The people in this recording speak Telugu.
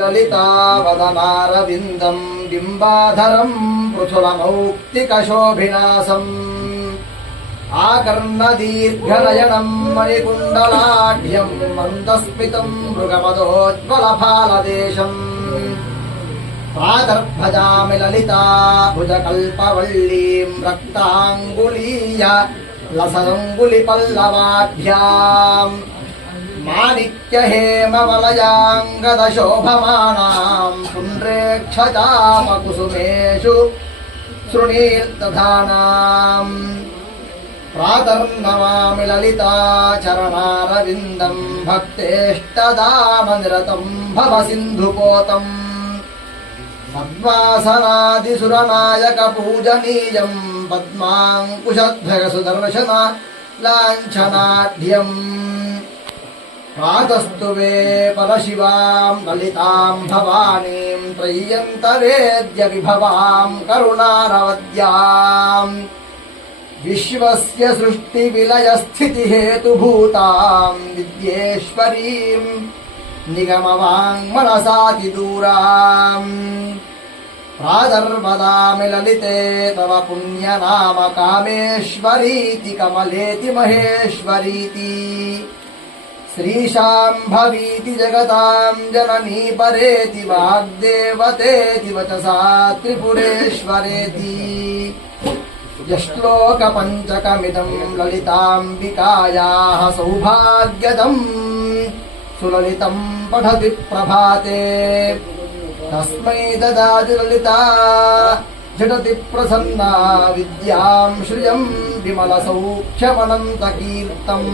ललितावदनारविन्दम् बिम्बाधरम् पृथुलमौक्तिकशोभिनासम् आकर्णदीर्घनयनम् मणिकुण्डलाढ्यम् मन्दस्मितम् मृगमदोज्ज्वलफालदेशम् प्रातर्भजामि ललिता भुजकल्पवल्लीम् रक्ताङ्गुलीय लसदङ्गुलिपल्लवाभ्याम् మాణిక్యహేమవలయాంగదశోభమానాం పుండ్రేక్షచామకుసుమేషు శృణీర్దధానాం ప్రాతర్నమామి లలితాచరణారవిन्दం భక్తేష్టదాననిరతం భవ సింధుపోతం పద్మాసనాదిసురనాయక పూజనీయం पादस्तु मे परशिवाम् ललिताम् भवानीम् त्रय्यन्तरेद्यविभवाम् करुणारवद्याम् विश्वस्य सृष्टिविलयस्थितिहेतुभूताम् विद्येश्वरीम् निगमवाङ्मनसातिदूराम् प्रादर्वदामि ललिते तव पुण्यनाम कामेश्वरीति कमलेति महेश्वरीति श्रीशाम्भवीति जगताम् जननी परेति वाग्देवतेति वचसा त्रिपुरेश्वरेति यश्लोकपञ्चकमिदम् ललिताम्बिकायाः सौभाग्यदम् सुललितम् पठति प्रभाते तस्मै ददाति ललिता झटति प्रसन्ना विद्याम् श्रियम् विमलसौख्यमनन्तकीर्तम्